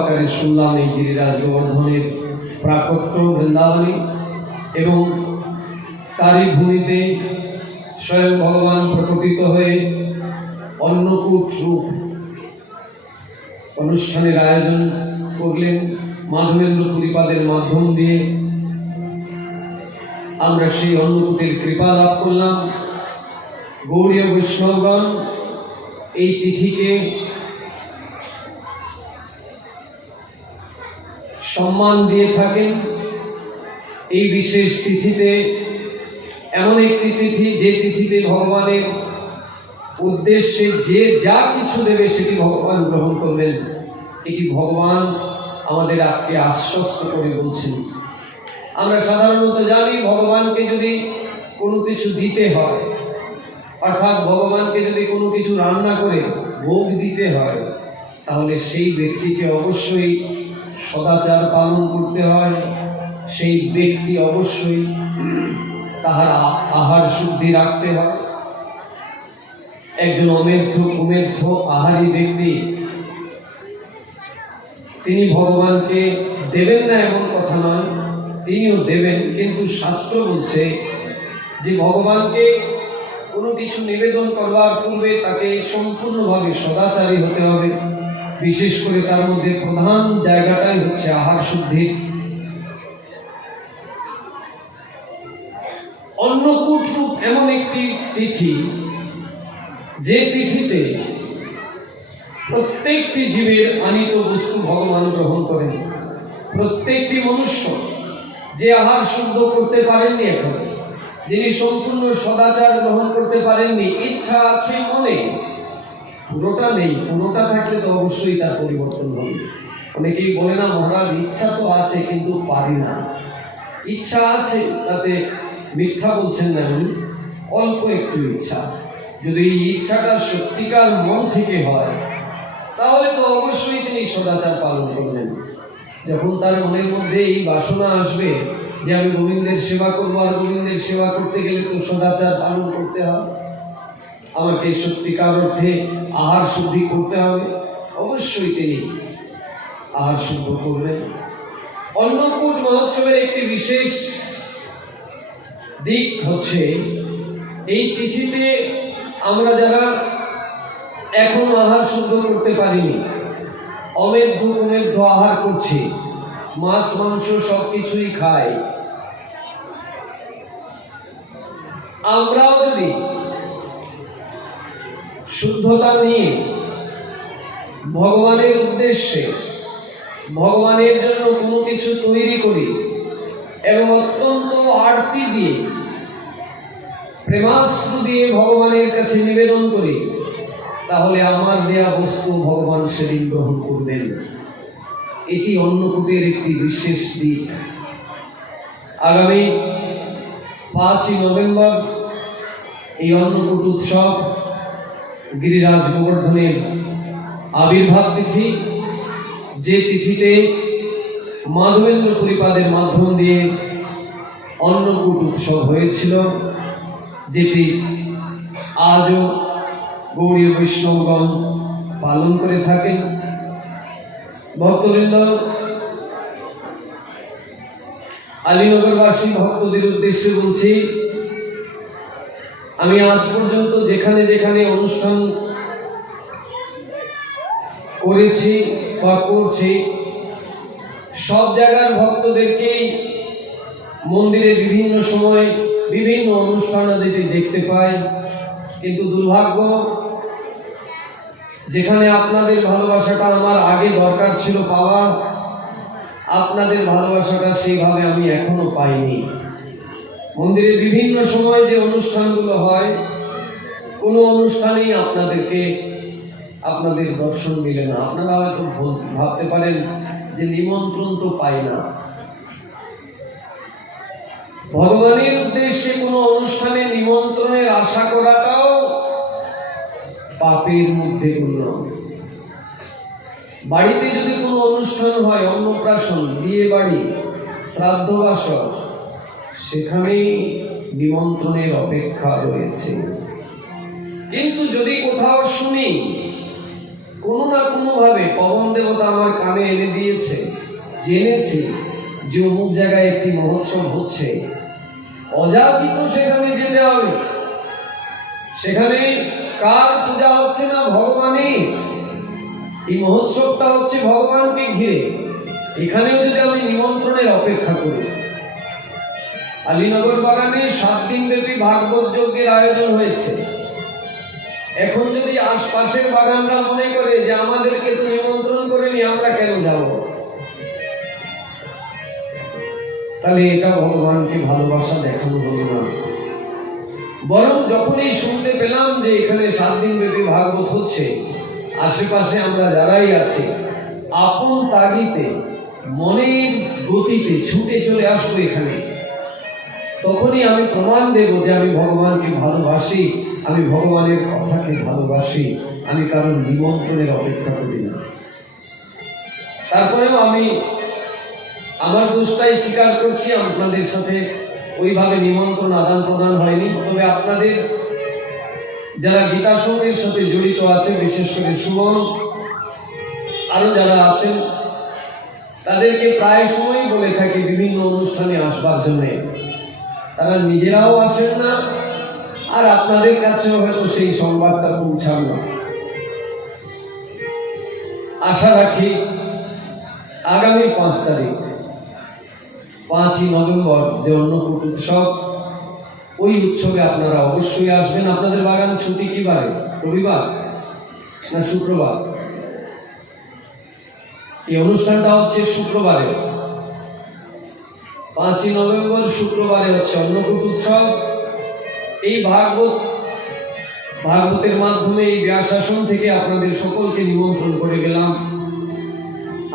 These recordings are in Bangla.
আকারে শুনলাম এই গিরিরাজ গোবর্ধনের প্রাকট্য বৃন্দাবনে এবং তারই ভূমিতে স্বয়ং ভগবান প্রকটিত হয়ে অন্নকূট রূপ অনুষ্ঠানের আয়োজন করলেন মাধবেন্দ্র পুরীপাদের মাধ্যম দিয়ে। আমরা সেই অন্নকূটের কৃপা লাভ করলাম। গৌড়ীয় বৈষ্ণবগণ এই তিথিকে সম্মান দিয়ে থাকেন। এই বিশেষ তিথিতে এমন একটি তিথি, যে তিথিতে ভগবানের উদ্দেশ্যে যে যা কিছু দেবে সেটি ভগবান গ্রহণ করবেন। এটি ভগবান আমাদের আজকে আশ্বস্ত করে বলছেন। আমরা সাধারণত জানি ভগবানকে যদি কোনো কিছু দিতে হয়, অর্থাৎ ভগবানকে যদি কোনো কিছু রান্না করে ভোগ দিতে হয়, তাহলে সেই ব্যক্তিকে অবশ্যই সদাচার পালন করতে হয়। সেই ব্যক্তি অবশ্যই তাহার আহার শুদ্ধি রাখতে হয়। একজন অমেধ্য কুমেধ্য আহারী ব্যক্তি তিনি ভগবানকে দেবেন না এমন কথা নয়, তিনিও দেবেন, কিন্তু শাস্ত্র বলছে যে ভগবানকে কোনো কিছু নিবেদন করবার পূর্বে তাকে সম্পূর্ণভাবে সদাচারী হতে হবে। বিশেষ করে তার মধ্যে প্রধান জায়গাটাই হচ্ছে আহার শুদ্ধি। অন্নকূট রূপ এমন একটি তিথি, যে তিথিতে প্রত্যেকটি জীবের আনিত বস্তু ভগবান গ্রহণ করেন। প্রত্যেকটি মনুষ্য যে আহার শুদ্ধ করতে পারেননি, এখন যিনি সম্পূর্ণ সদাচার গ্রহণ করতে পারেননি, ইচ্ছা আছে মনে, পুরোটা নেই। পুরোটা থাকলে তো অবশ্যই তার পরিবর্তন হবে। অনেকেই বলে না মহারাজ ইচ্ছা তো আছে কিন্তু পারি না। ইচ্ছা আছে তাতে মিথ্যা বলছেন না, অল্প একটু ইচ্ছা। যদি এই ইচ্ছাটা সত্যিকার মন থেকে হয়, তাহলে তো অবশ্যই তিনি সদাচার পালন করবেন। যখন তার মনের মধ্যে এই বাসনা আসবে যে আমি গোবিন্দের সেবা করবো, আর গোবিন্দের সেবা করতে গেলে তো সদাচার পালন করতে হবে, আমাকে সত্যিকার অর্থে আহার শুদ্ধি করতে হবে, অবশ্যই তিনি আহার শুদ্ধ করবেন। অন্নকূট মহোৎসবের একটি বিশেষ দিক হচ্ছে এই তিথিতে আমরা যারা এখন আহার শুদ্ধ করতে পারিনি, অমেধ্য কুমেধ্য আহার করছি, মাছ মাংস সবকিছুই খাই, আমরাও যদি শুদ্ধতা নিয়ে ভগবানের উদ্দেশ্যে ভগবানের জন্য কোনো কিছু তৈরি করি এবং অত্যন্ত আরতি দিয়ে প্রেমাশ্রু দিয়ে ভগবানের কাছে নিবেদন করি, তাহলে আমার দেয়া বস্তু ভগবান সেদিন গ্রহণ করবেন। এটি অন্নকূটের একটি বিশেষ দিক। আগামী 5ই নভেম্বর এই অন্নকূট উৎসব, গিরিরাজ গোবর্ধনের আবির্ভাব তিথি, যে তিথিতে মাধবেন্দ্র পুরীপাদের মাধ্যম দিয়ে অন্নকূট উৎসব হয়েছিল, যেটি আজও গৌড়ীয় বৈষ্ণবগণ পালন করে থাকেন। ভক্তবৃন্দ, আলীনগরবাসী ভক্তদের উদ্দেশ্যে বলছি, আমি আজ পর্যন্ত যেখানে যেখানে অনুষ্ঠান করেছি বা করছি, সব জায়গার ভক্তদেরকেই মন্দিরে বিভিন্ন সময় বিভিন্ন অনুষ্ঠান আদিতে দেখতে পাই। কিন্তু দুর্ভাগ্য, যেখানে আপনাদের ভালোবাসাটা আমার আগে দরকার ছিল পাওয়া, আপনাদের ভালোবাসাটা সেইভাবে আমি এখনো পাইনি। মন্দিরে বিভিন্ন সময় যে অনুষ্ঠানগুলো হয়, কোনো অনুষ্ঠানেই আপনাদের দর্শন মিলে না। আপনারা হয়তো ভাবতে পারেন যে নিমন্ত্রণ তো পাই না। ভগবানের উদ্দেশ্যে কোনো অনুষ্ঠানে নিমন্ত্রণের আশা করাটাও পাপের মধ্যে গণ্য। বাড়িতে যদি কোনো অনুষ্ঠান হয়, অন্নপ্রাশন, বিয়ে বাড়ি, শ্রাদ্ধ বাসর, সেখানে নিমন্ত্রণের অপেক্ষা রয়েছে। কিন্তু যদি কোথাও শুনি কোনো না কোনো ভাবে পবন দেবতা আমার কানে এনে দিয়েছে, জেনেছি যে অমুক জায়গায় একটি মহোৎসব হচ্ছে, অযাচিত সেখানে যেতে হবে। সেখানে কার পূজা হচ্ছে না ভগবানই, এই মহোৎসবটা হচ্ছে ভগবানকে ঘিরে। এখানেও যদি আমি নিমন্ত্রণের অপেক্ষা করি, আলীনগর বাগানে 7 দিন ব্যাপী ভাগবত যজ্ঞের আয়োজন হয়েছে। এখন যদি আশপাশের বাগানরা মনে করে যে আমাদেরকে তো নিমন্ত্রণ করেনি, আমরা কেন যাব, তাহলে এটা ভগবানকে ভালোবাসা দেখানো হলো না। বরং যখনই শুনতে পেলাম যে এখানে 7 দিন ব্যাপী ভাগবত হচ্ছে, আশেপাশে আমরা যারাই আছি আপন তাগিতে মনের গতিতে ছুটে চলে আসবো এখানে, তখনই আমি প্রমাণ দেব যে আমি ভগবানকে ভালোবাসি, আমি ভগবানের কথাকে ভালোবাসি, আমি কারণ নিমন্ত্রণের অপেক্ষা করি না। তারপরেও আমি আমার দোষটাই স্বীকার করছি, আপনাদের সাথে ওইভাবে নিমন্ত্রণ আদান প্রদান হয়নি। তবে আপনাদের যারা গীতা সঙ্গের সাথে জড়িত আছে, বিশেষ করে সুমন আরো যারা আছেন, তাদেরকে প্রায় সময়ই বলে থাকি বিভিন্ন অনুষ্ঠানে আসবার জন্য। তারা নিজেরাও আসেন না, আর আপনাদের কাছেও হয়তো সেই সংবাদটা পৌঁছান না। আশা রাখি আগামী 5 তারিখ 5ই নভেম্বর যে অন্নকূট উৎসব, ওই উৎসবে আপনারা অবশ্যই আসবেন। আপনাদের বাগান ছুটি কি বারে, রবিবার না শুক্রবার? এই অনুষ্ঠানটা হচ্ছে শুক্রবারে, 5ই নভেম্বর শুক্রবারে হচ্ছে অন্নকূট উৎসব। এই ভাগবতের মাধ্যমে এই ব্যাসাসন থেকে আপনাদের সকলকে নিমন্ত্রণ করে গেলাম।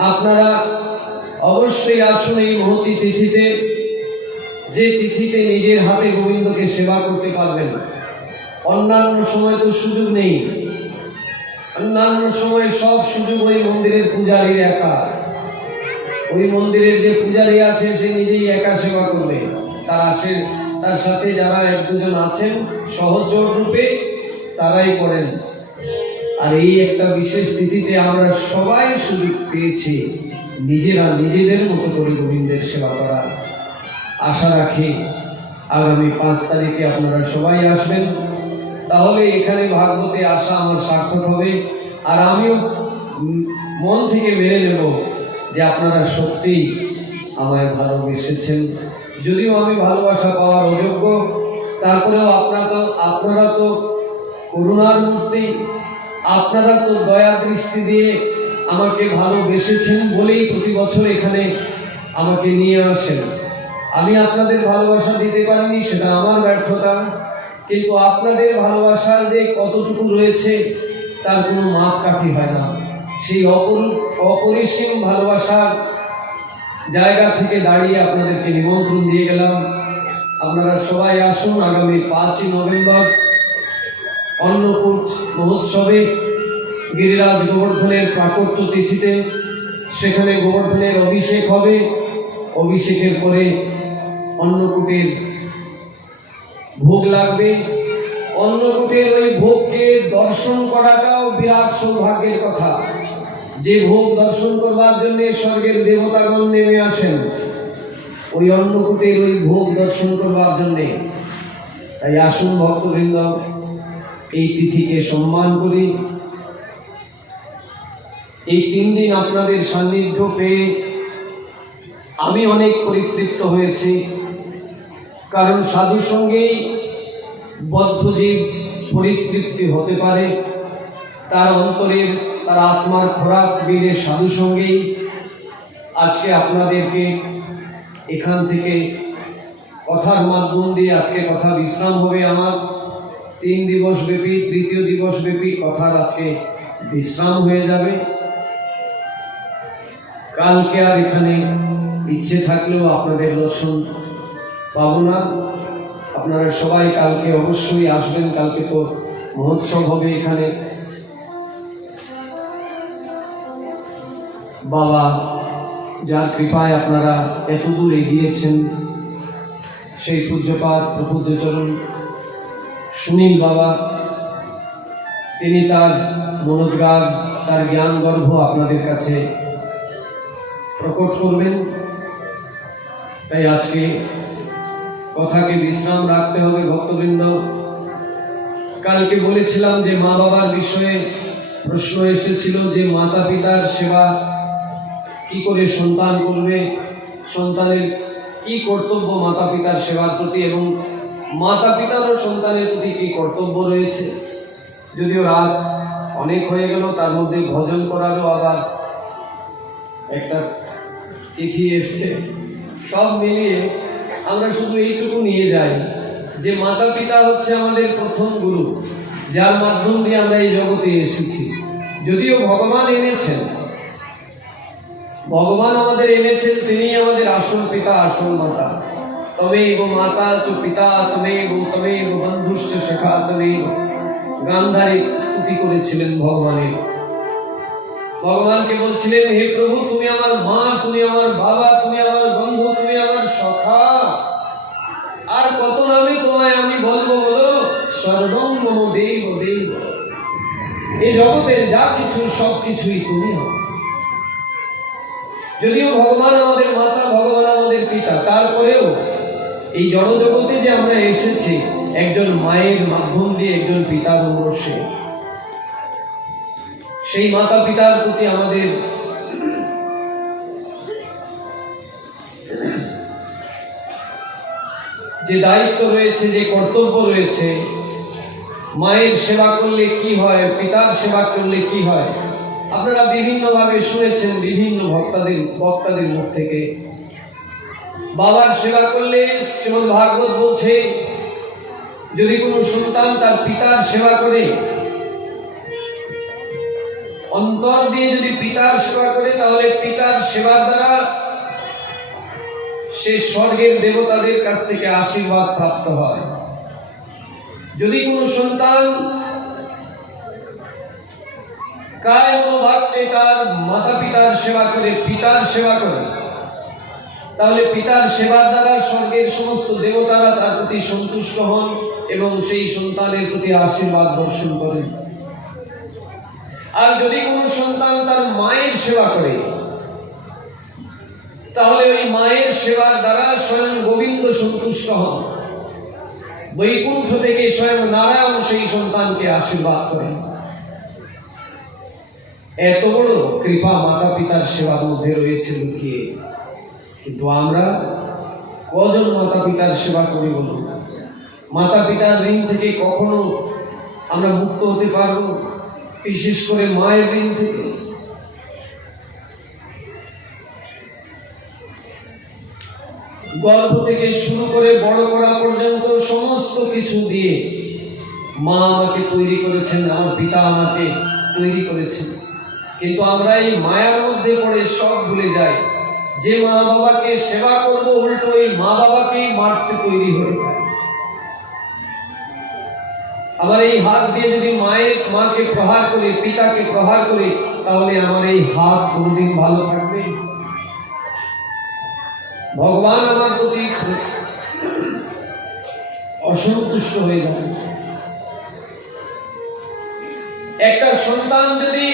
আপনারা অবশ্যই আসুন এই মহতী তিথিতে, যে তিথিতে নিজের হাতে গোবিন্দকে সেবা করতে পারবেন। অন্যান্য সময় তো সুযোগ নেই, অন্যান্য সময় সব সুযোগ ওই মন্দিরের পূজারীর একা। ওই মন্দিরের যে পূজারী আছে সে নিজেই একা সেবা করবে, তার সাথে যারা 1-2 জন আছেন সহচর রূপে, তারাই করেন। আর এই একটা বিশেষ তিথিতে আমরা সবাই সুযোগ পেয়েছি নিজেরা নিজেদের মতো করে গোবিন্দের সেবা করার। আশা রাখি আগামী 5 তারিখে আপনারা সবাই আসবেন, তাহলে এখানে ভাগবতে আসা আমার সার্থক হবে। আর আমিও মন থেকে মেনে নেব যে আপনারা সত্যিই আমায় ভালোবেসেছেন। যদিও আমি ভালোবাসা পাওয়ার অযোগ্য, তারপরেও আপনারা তো করুণার মূর্তি, আপনারা তো দয়ার দৃষ্টি দিয়ে আমাকে ভালোবেসেছেন বলেই প্রতি বছর এখানে আমাকে নিয়ে আসেন। আমি আপনাদের ভালোবাসা দিতে পারিনি, সেটা আমার ব্যর্থতা, কিন্তু আপনাদের ভালোবাসার যে কতটুকু রয়েছে তার কোনো মাপকাঠি হয় না। সেই অপরিসীম ভালোবাসার জায়গা থেকে দাঁড়িয়ে আপনাদেরকে নিমন্ত্রণ দিয়ে গেলাম। আপনারা সবাই আসুন আগামী 5ই নভেম্বর অন্নকূট মহোৎসবে, গিরিরাজ গোবর্ধনের প্রাকট্য তিথিতে। সেখানে গোবর্ধনের অভিষেক হবে, অভিষেকের পরে অন্নকূটের ভোগ লাগবে। অন্নকূটের ওই ভোগকে দর্শন করাটাও বিরাট সৌভাগ্যের কথা, যে ভোগ দর্শন করবার জন্য স্বর্গের দেবতাগণ নেমে আসেন ওই অন্নকূটের ওই ভোগ দর্শন করবার জন্য। তাই আসুন ভক্তবৃন্দ, এই তিথিকে সম্মান করি। এই 3 দিন আপনাদের সান্নিধ্য পেয়ে আমি অনেক পরিতৃপ্ত হয়েছি, কারণ সাধু সঙ্গেই বদ্ধজীব পরিতৃপ্তি হতে পারে। তার অন্তরের, তার আত্মার খোরাক বীরে সাধু সঙ্গেই। আজকে আপনাদেরকে এখান থেকে কথার মাধ্যম দিয়ে আজকে কথা বিশ্রাম হবে। আমার 3 দিবস ব্যাপী, 3য় দিবস ব্যাপী কথার আজকে বিশ্রাম হয়ে যাবে। কালকে আর এখানে ইচ্ছে থাকলেও আপনাদের দর্শন পাবো না। আপনারা সবাই কালকে অবশ্যই আসবেন, কালকে তো মহোৎসব হবে এখানে। বাবা যার কৃপায় আপনারা এতদূর এগিয়েছেন, সেই পূজ্যপাদ প্রপূজ্যচরণ সুনীল বাবা, তিনি তার মনোদ্গার, তার জ্ঞান গর্ভ আপনাদের কাছে প্রকট করবেন। তাই আজকে কথাকে বিশ্রাম রাখতে হবে ভক্তবৃন্দ। কালকে বলেছিলাম যে মা বাবার বিষয়ে প্রশ্ন এসেছিল যে মাতা পিতার সেবা কি করে সন্তান করবে, সন্তানের কি কর্তব্য মাতা পিতার সেবার প্রতি, এবং মাতা পিতারও সন্তানের প্রতি কি কর্তব্য রয়েছে। যদিও রাত অনেক হয়ে গেল, তার মধ্যে ভজন করারও আবার একটা চিঠি এসছে। সব মিলিয়ে আমরা শুধু এইটুকু নিয়ে যাই যে মাতা পিতা হচ্ছে আমাদের প্রথম গুরু, যার মাধ্যম দিয়ে আমরা এই জগতে এসেছি। যদিও ভগবান এনেছেন, ভগবান আমাদের এনেছেন, তিনি আমাদের আসল পিতা, আসল মাতা। তমেব মাতা চ পিতা তমেব তমেব বন্ধুশ্চ সখা তমেব, গান্ধারী স্তুতি করেছিলেন ভগবানের। ভগবানকে বলছিলেন, হে প্রভু, তুমি আমার মা, তুমি আমার বাবা, তুমি আমার বন্ধু, তুমি আমার সখা। আর কত নামে তোমায় আমি বলবো বলো? সর্বং মম দেব দেব। এই জগতের যা কিছু সব কিছুই তুমি হও। যদিও ভগবান আমাদের মাতা, ভগবান আমাদের পিতা, তারপরেও এই জড় জগতে যে আমরা এসেছি একজন মায়ের মাধ্যম দিয়ে, একজন পিতার অনুরোষে। সেই মাতা পিতার প্রতি আমাদের যে দায়িত্ব রয়েছে, যে কর্তব্য রয়েছে, মায়ের সেবা করলে কি হয়, পিতার সেবা করলে কি হয়, আপনারা বিভিন্নভাবে শুনেছেন বিভিন্ন বক্তাদের মুখ থেকে। বাবার সেবা করলে শ্রীমদ্ ভাগবত বলছে, যদি কোনো সন্তান তার পিতার সেবা করে, অন্তর দিয়ে যদি পিতার সেবা করে, তাহলে পিতার সেবার দ্বারা সে স্বর্গের দেবতাদের কাছ থেকে আশীর্বাদ প্রাপ্ত হয়। যদি কোনো সন্তান কায় মনোভাবে তার মাতা পিতার সেবা করে, পিতার সেবা করে, তাহলে পিতার সেবার দ্বারা স্বর্গের সমস্ত দেবতারা তার প্রতি সন্তুষ্ট হন এবং সেই সন্তানের প্রতি আশীর্বাদ বর্ষণ করেন। আর যদি কোনো সন্তান তার মায়ের সেবা করে, তাহলে ওই মায়ের সেবার দ্বারা স্বয়ং গোবিন্দ সন্তুষ্ট হন। বৈকুণ্ঠ থেকে স্বয়ং নারায়ণ সেই সন্তানকে আশীর্বাদ করেন। এত বড় কৃপা মাতা পিতার সেবার মধ্যে রয়েছে লুকিয়ে। কিন্তু আমরা কজন মাতা পিতার সেবা করি বলুন? মাতা পিতার ঋণ থেকে কখনো আমরা মুক্ত হতে পারবো? বিশেষ করে মায়ের ঋণ থেকে। গর্ভ থেকে শুরু করে বড় করা পর্যন্ত সমস্ত কিছু দিয়ে মা আমাকে তৈরি করেছেন, আমার পিতা আমাকে তৈরি করেছেন। কিন্তু আমরা এই মায়ার মধ্যে পড়ে সব ভুলে যাই। যে মা বাবাকে সেবা করবো, উল্টো এই মা বাবাকেই মারতে তৈরি হয়ে যায়। আমার এই হাত দিয়ে যদি মাকে প্রহার করে, পিতাকে প্রহার করে, তাহলে আমার এই হাত কোনদিন ভালো থাকবে? ভগবান আমার প্রতি অসন্তুষ্ট হয়ে যাবে। একটা সন্তান যদি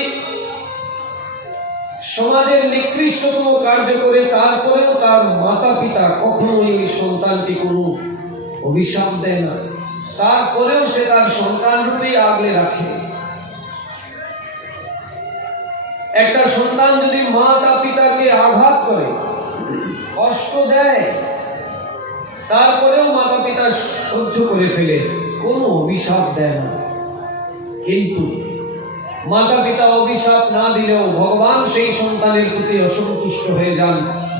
সমাজের নিকৃষ্টতম কার্য করে, তারপরেও তার মাতা পিতা কখনোই ওই সন্তানকে কোনো অভিশাপ দেয় না, তারপরেও সে তার সন্তান রূপেই আগলে রাখে। একটা সন্তান যদি মাতা পিতাকে আঘাত করে, কষ্ট দেয়, তারপরেও মাতা পিতা সহ্য করে ফেলে, কোনো অভিশাপ দেয় না। কিন্তু মাতা পিতা অভিশাপ না দিলেও ভগবান সেই সন্তানের প্রতি অসন্তুষ্ট হয়ে যান।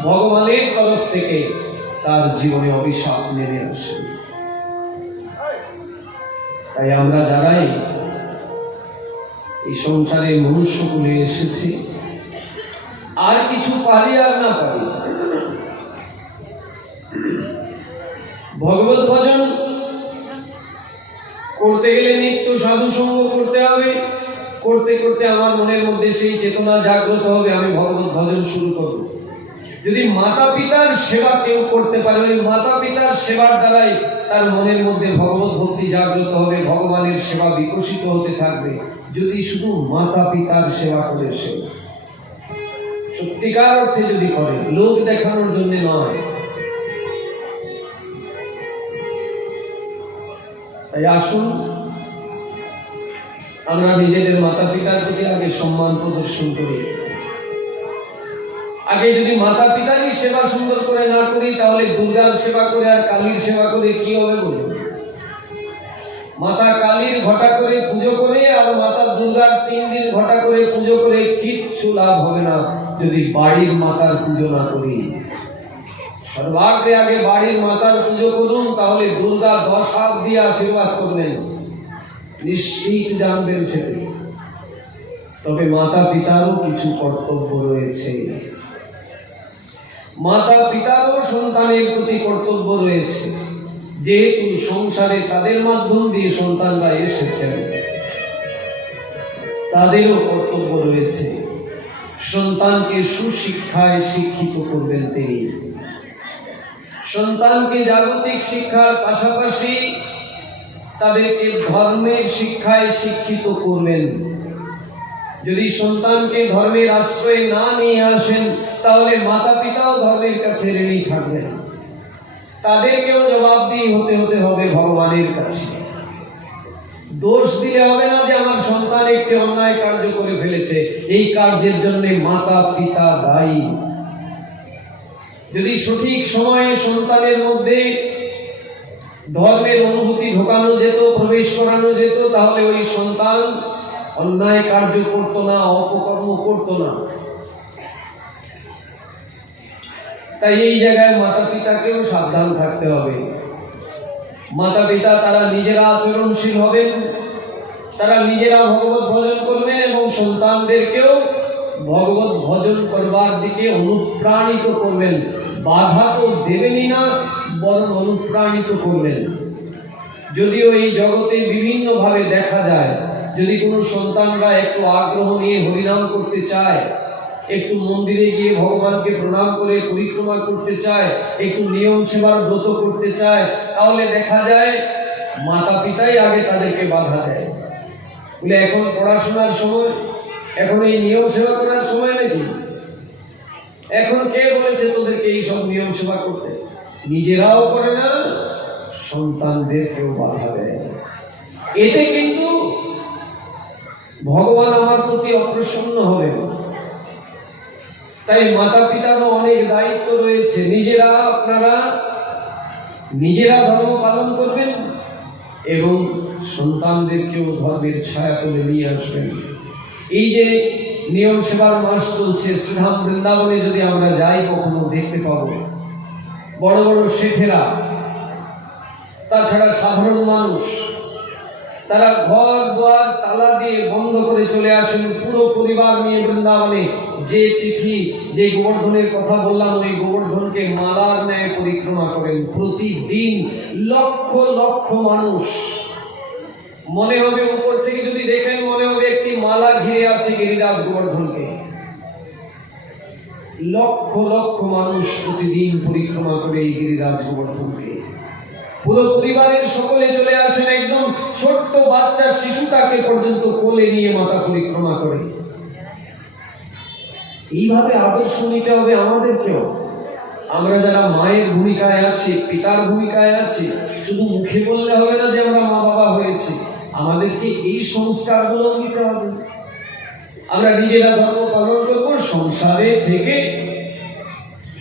ভগবানের তরফ থেকে তার জীবনে অভিশাপ নেমে আসে। তাই আমরা যারাই এই সংসারে মনুষ্যকুলে এসেছি, আর কিছু পারি আর না পারি, ভগবত ভজন করতে গেলে নিত্য সাধু সঙ্গ করতে হবে। করতে করতে আমার মনের মধ্যে সেই চেতনা জাগ্রত হবে, আমি ভগবত ভজন শুরু করব। যদি মাতা পিতার সেবা কেউ করতে পারে, ওই মাতা পিতার সেবার দ্বারাই তার মনের মধ্যে ভগবত ভক্তি জাগ্রত হবে, ভগবানের সেবা বিকশিত হতে থাকবে। যদি শুধু মাতা পিতার সেবা করে, সে সত্যিকার অর্থে যদি করে, লোক দেখানোর জন্য নয়। তাই আসুন আমরা নিজেদের মাতা পিতার প্রতি আগে সম্মান প্রদর্শন করি। আগে যদি মাতা পিতারই সেবা সুন্দর করে না করি, তাহলে দুর্গার সেবা করে আর কালীর সেবা করে কি হবে বলুন? মাতা কালীর ঘটা করে পুজো করে আর মাতা দুর্গার 3 দিন ঘটা করে পুজো করে কিচ্ছু লাভ হবে না যদি বাড়ির মাতার পুজো না করি। সর্বাগ্রে আগে বাড়ির মাতার পুজো করুন, তাহলে দুর্গা 10 হাত দিয়ে আশীর্বাদ করবেন, নিশ্চিত জানবেন সেটি। তবে মাতা পিতারও কিছু কর্তব্য রয়েছে, মাতা পিতারও সন্তানের প্রতি কর্তব্য রয়েছে। যেহেতু সংসারে তাদের মাধ্যম দিয়ে সন্তানরা এসেছেন, তাদেরও কর্তব্য রয়েছে। সন্তানকে সুশিক্ষায় শিক্ষিত করবেন তিনি। সন্তানকে জাগতিক শিক্ষার পাশাপাশি তাদেরকে ধর্মের শিক্ষায় শিক্ষিত করবেন। যদি সন্তানকে ধর্মের আশ্রয় না নিয়ে আসেন, তাহলে মাতা পিতাও ধর্মের কাছে ঋণী থাকবেন। তাদেরকেও জবাবদিহি হতে হবে ভগবানের কাছে। দোষ দিলে হবে না যে আমার সন্তান একটি অন্যায় কার্য করে ফেলেছে, এই কার্যের জন্য মাতা পিতা দায়ী। যদি সঠিক সময়ে সন্তানের মধ্যে ধর্মের অনুভূতি ঢোকানো যেত, প্রবেশ করানো যেত, তাহলে ওই সন্তান অন্যায় কার্য করত না, অপকর্ম করত না। তাই এই জায়গায় মাতা পিতাকেও সাবধান থাকতে হবে। মাতা পিতা তারা নিজেরা আচরণশীল হবেন, তারা নিজেরা ভগবত ভজন করবেন এবং সন্তানদেরকেও ভগবত ভজন করবার দিকে অনুপ্রাণিত করবেন। বাধা তো দেবেনই না, বরং অনুপ্রাণিত করবেন। যদিও এই জগতে বিভিন্ন ভাবে দেখা যায়, যদি কোনো সন্তানরা একটু আগ্রহ নিয়ে হরিনাম করতে চায়, একটু মন্দিরে গিয়ে ভগবানকে প্রণাম করে পরিক্রমা করতে চায়, একটু নিয়ম সেবার ব্রত করতে চায়, তাহলে দেখা যায় মাতা পিতাই আগে তাদেরকে বাধা দেয়। বলে এখন পড়াশোনার সময়, এখন এই নিয়ম সেবা করার সময় নাকি? এখন কে বলেছে তোদেরকে এই সব নিয়ম সেবা করতে? নিজেরাও করে না, সন্তানদেরকেও বাধা দেয়। এতে কিন্তু ভগবান আমার প্রতি অপ্রসন্ন হবেন। তাই মাতা পিতারও অনেক দায়িত্ব রয়েছে। আপনারা নিজেরা ধর্ম পালন করবেন এবং সন্তানদেরকেও ধর্মের ছায়াতলে নিয়ে আসবেন। এই যে নিয়ম সেবার মাস চলছে, শ্রীধাম বৃন্দাবনে যদি আমরা যাই, কখনো দেখতে পাবো বড় বড় শেঠেরা, তাছাড়া সাধারণ মানুষ, তারা ঘর দুয়ার তালা দিয়ে বন্ধ করে চলে আসেন পুরো পরিবার নিয়ে বৃন্দাবনে। যে তিথি, যে গোবর্ধনের কথা বললাম, ওই গোবর্ধনকে মালার ন্যায় পরিক্রমা করেন প্রতিদিন। লক্ষ লক্ষ মানুষ, মনে হবে উপর থেকে যদি দেখেন, মনে হবে একটি মালা ঘিরে আছে গিরিরাজ গোবর্ধনকে। লক্ষ লক্ষ মানুষ প্রতিদিন পরিক্রমা করে এই গিরিরাজ গোবর্ধনকে। পুরো পরিবারের সকলে চলে আসেন, একদম ছোট্ট বাচ্চা শিশুটাকে পর্যন্ত কোলে নিয়ে মাতা পরিক্রমা করে। এইভাবে আদর্শ নিতে হবে আমাদেরকেও। আমরা যারা মায়ের ভূমিকায় আছি, পিতার ভূমিকায় আছি, শুধু মুখে বললে হবে না যে আমরা মা বাবা হয়েছি, আমাদেরকে এই সংস্কারগুলো নিতে হবে। আমরা নিজেরা ধর্ম পালন করব, সংসারে থেকে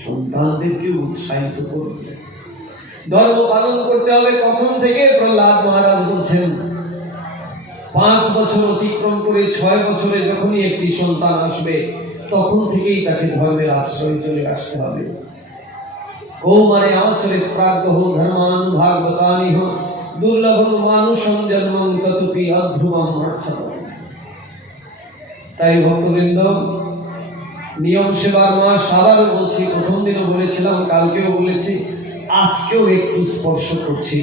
সন্তানদেরকে উৎসাহিত করব। ধর্ম পালন করতে হবে কখন থেকে? প্রহ্লাদ মহারাজ বলছেন 5 বছর অতিক্রম করে 6 বছরে যখনই একটি সন্তান আসবে, তখন থেকেই তাকে ধর্মের আশ্রয় চলে আসতে হবে। কৌমারে আচরিত প্রাজ্ঞ ধর্মান ভাগবতানি দুর্লভ মানুষম জন্মং ততুপি অধ্রুবম অর্থাৎ। তাই ভক্তবৃন্দ, নিয়ম সেবার মাস আবারও বলছি, প্রথম দিনও বলেছিলাম, কালকেও বলেছি, আজকেও একটু স্পর্শ করছি।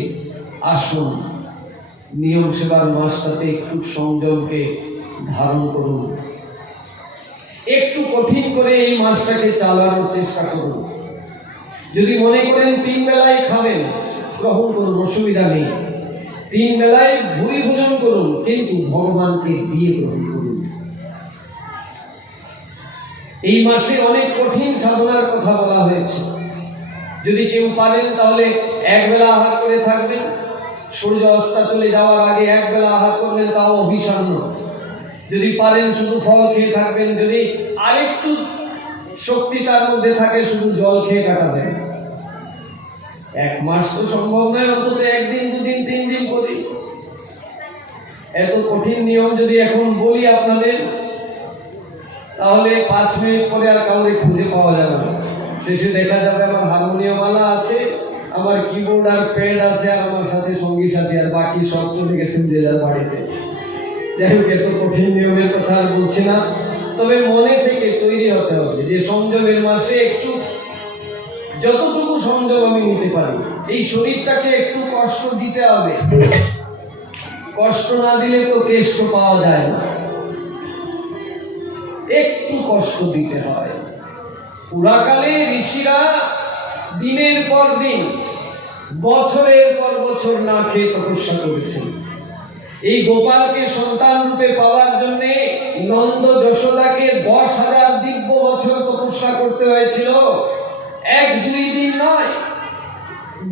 আসুন নিয়ম সেবার মাসটাতে একটু সংযমকে ধারণ করুন। একটু কঠিন করে এই মাসটাকে চালানোর চেষ্টা করুন। যদি মনে করেন 3 বেলায় খাবেন, গ্রহণ করুন, অসুবিধা নেই। 3 বেলায় ভুরি ভোজন করুন, কিন্তু ভগবানকে দিয়ে গ্রহণ করুন। এই মাসে অনেক কঠিন সাধনার কথা বলা হয়েছে। যদি কেউ পারেন তাহলে 1 বেলা আহার করে থাকবেন, সূর্য অস্ত চলে যাওয়ার আগে 1 বেলা আহার করবেন, তাও অভিসান্ন। যদি পারেন শুধু ফল খেয়ে থাকবেন, যদি আরেকটু শক্তি তার মধ্যে থাকে শুধু জল খেয়ে কাটাবেন। 1 মাস তো সম্ভব নয়, অন্তত 1 দিন 2 দিন 3 দিন করি। এত কঠিন নিয়ম যদি এখন বলি আপনাদের, তাহলে 5 মিনিট পরে আর কাউকে খুঁজে পাওয়া যাবে না। শেষে দেখা যাবে আমার হারমোনিয়ামওয়ালা আছে, আমার কিবোর্ড আর প্যাড আছে, আর আমার সাথে সঙ্গী সাথী, আর বাকি সব চলে গেছেন যে যার বাড়িতে। যাই হোক, এত কঠিন নিয়মের কথা আর বলছি না। তবে মনে থেকে তৈরি হতে হবে যে সংযমের মাসে একটু যতটুকু সংযম আমি নিতে পারি, এই শরীরটাকে একটু কষ্ট দিতে হবে। কষ্ট না দিলে তো কেষ্ট পাওয়া যায় না, একটু কষ্ট দিতে হয়। পুরাকালে ঋষিরা দিনের পর দিন, বছরের পর বছর না খেয়ে তপস্যা করেছেন। এই গোপালকে সন্তান রূপে পাওয়ার জন্য নন্দ যশোদাকে 10,000 দিব্য বছর তপস্যা করতে হয়েছিল। 1-2 দিন নয়,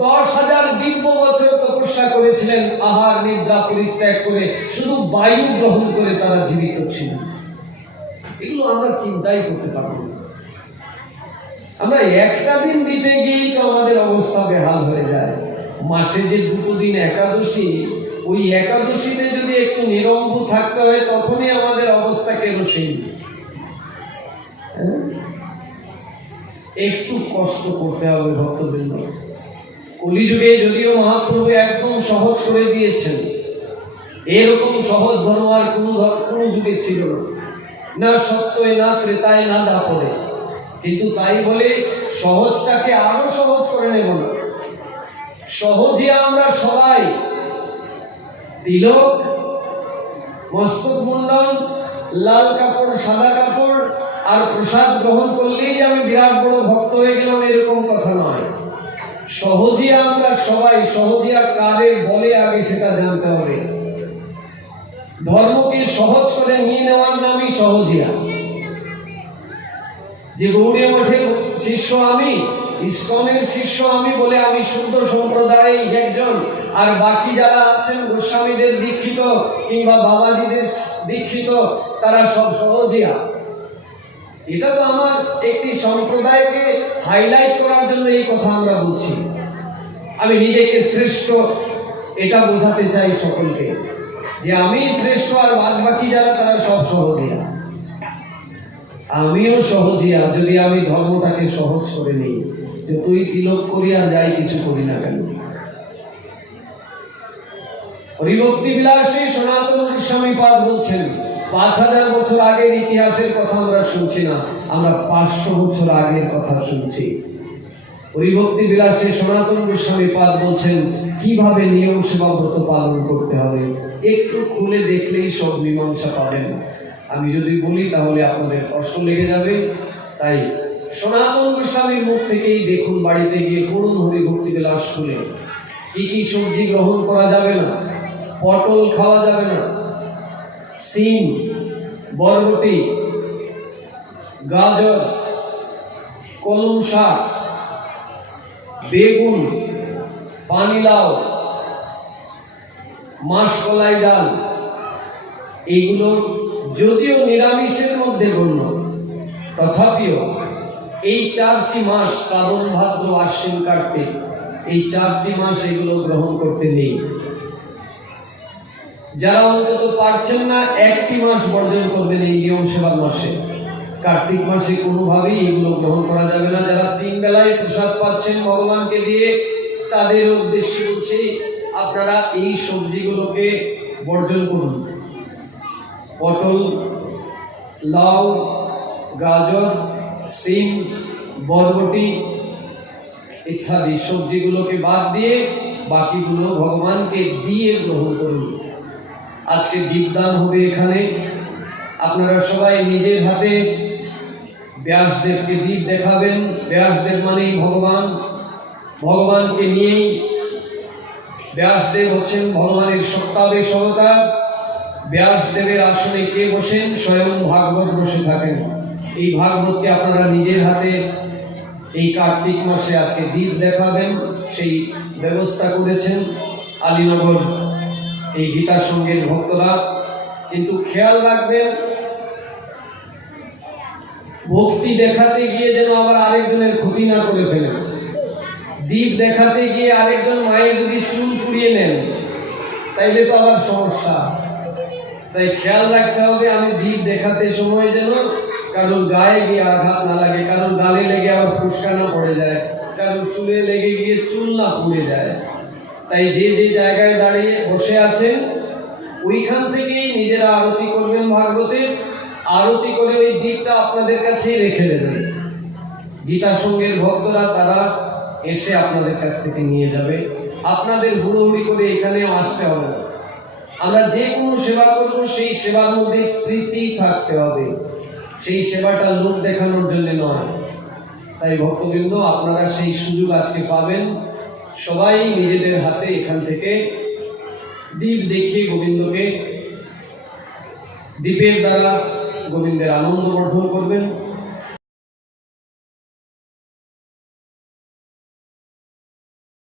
10,000 দিব্য বছর তপস্যা করেছিলেন। আহার নিদ্রা পরিত্যাগ করে শুধু বায়ু গ্রহণ করে তারা জীবিত ছিলেন। এগুলো আমরা চিন্তাই করতে পারবো না। আমরা একটা দিন দিতে গিয়েই তো আমাদের অবস্থা বেহাল হয়ে যায়। মাসে যে 2 দিন একাদশী, ওই একাদশীতে যদি একটু নিরম্বু থাকতে হয়, তখনই আমাদের অবস্থা কেরোসিন। একটু কষ্ট করতে হবে ভক্তবৃন্দ। কলিযুগে যদিও মহাপ্রভু একদম সহজ করে দিয়েছেন, এরকম সহজ ধর্ম আর কোন যুগে ছিল না, না সত্যই, না ত্রেতায়, না দাপরে। কিন্তু তাই বলে সহজটাকে আরো সহজ করে নেব না। সহজে আমরা সবাই তিলক, মস্তক মুন্ডন, লাল কাপড়, সাদা কাপড় আর প্রসাদ গ্রহণ করলেই যে আমি বিরাট বড় ভক্ত হয়ে গেলাম, এরকম কথা নয়। সহজিয়া আমরা সবাই, সহজিয়া কারে বলে আগে সেটা জানতে হবে। ধর্মকে সহজ করে নিয়ে নেওয়ার নামই সহজিয়া। যে গৌড়ীয় মঠের শিষ্য আমি, ইসকনের শিষ্য আমি বলে আমি শুদ্ধ সম্প্রদায়ের একজন, আর বাকি যারা আছেন গোস্বামীদের দীক্ষিত কিংবা বাবাজিদের দীক্ষিত, তারা সব সহজিয়া। এটা তো আমার একটি সম্প্রদায়কে হাইলাইট করার জন্য এই কথা আমরা বলছি। আমি নিজেকে শ্রেষ্ঠ এটা বোঝাতে চাই সকলকে, যে আমি শ্রেষ্ঠ আর বাদ বাকি যারা তারা সব সহজিয়া। আমিও সহজিয়া, যদি আমি ধর্মটাকে সহজ করে নিই, যতই তিলক করি আর যাই কিছু করি না কেন। হরিভক্তি বিলাসে সনাতন গোস্বামী পাদ বলছেন, 5,000 বছর আগের ইতিহাসের কথা আমরা শুনছি না, আমরা 500 বছর আগের কথা শুনছি। হরিভক্তি বিলাসে সনাতন গোস্বামী পাদ বলছেন কিভাবে নিয়ম সেবা ব্রত পালন করতে হবে। একটু খুলে দেখলেই সব মীমাংসা পাবেন। আমি যদি বলি তাহলে আপনাদের কষ্ট লেগে যাবে, তাই সনাতন গোস্বামীর মুখ থেকেই দেখুন, বাড়িতে গিয়ে পড়ুন হরিভক্তি বিলাস শুনে। কি কি সবজি গ্রহণ করা যাবে না? পটল খাওয়া যাবে না, সিম, বরবটি, গাজর, কলম শাক, বেগুন, পানিলাউ, মাসকলাই ডাল, এইগুলো যদিও নিরামিষের মধ্যে গণ্য, তথাপিও এই 4টি মাস, শ্রাবণ, ভাদ্র, আশ্বিন, কার্তিক, এই 4টি মাস এগুলো গ্রহণ করতে নেই। যারা অন্তত পারছেন না 1টি মাস বর্জন করবেন এই নিয়ম সেবার মাসে। কার্তিক মাসে কোনোভাবেই এগুলো গ্রহণ করা যাবে না। যারা 3 বেলায় প্রসাদ পাচ্ছেন ভগবানকে দিয়ে, তাদের উদ্দেশ্যে বলছি, আপনারা এই সবজিগুলোকে বর্জন করুন। পটল, লাউ, গাজর, সিম, বরবটি ইত্যাদি সবজিগুলোকে বাদ দিয়ে বাকিগুলো ভগবানকে দিয়ে গ্রহণ করুন। আজকে দীপদান হবে এখানে, আপনারা সবাই নিজের হাতে ব্যাসদেবকে দীপ দেখাবেন। ব্যাসদেব মানেই ভগবান, ভগবানকে নিয়েই। ব্যাসদেব হচ্ছেন ভগবানের সত্তাদেশ অবতার। ব্যাসদেবের আসনে কে বসেন? স্বয়ং ভাগবত বসে থাকেন। এই ভাগবতকে আপনারা নিজের হাতে এই কার্তিক মাসে আজকে দীপ দেখাবেন, সেই ব্যবস্থা করেছেন আলীনগর এই গীতা সঙ্গের ভক্তরা। কিন্তু খেয়াল রাখবেন, ভক্তি দেখাতে গিয়ে যেন আবার আরেকজনের ক্ষতি না করে ফেলেন। দীপ দেখাতে গিয়ে আরেকজন মায়ের যদি চুল পুড়িয়ে নেন, তাইলে তো আবার সমস্যা। তাই খেয়াল রাখতে হবে, আমি দীপ দেখাতে সময় যেন কারোর গায়ে গিয়ে আঘাত না লাগে, কারোর গালে লেগে আবার ফুসকা না পড়ে যায়, কারোর চুলে লেগে গিয়ে চুল না পুড়ে যায়। তাই যে যে জায়গায় দাঁড়িয়ে বসে আছেন ওইখান থেকেই নিজেরা আরতি করবেন ভাগবতের। আরতি করে ওই দীপটা আপনাদের কাছেই রেখে দেবেন। গীতা সঙ্গের ভক্তরা তারা এসে আপনাদের কাছ থেকে নিয়ে যাবে। আপনাদের হুড়োহুড়ি করে এখানেও আসতে হবে। আমরা যে কোনো সেবা করব, সেই সেবার মধ্যে প্রীতি থাকতে হবে। সেই সেবাটা লোক দেখানোর জন্য নয়। তাই ভক্তবৃন্দ, আপনারা সেই সুযোগ আজকে পাবেন। সবাই নিজেদের হাতে এখান থেকে দীপ দেখিয়ে গোবিন্দকে, দীপের দ্বারা গোবিন্দের আনন্দ বর্ধন করবেন।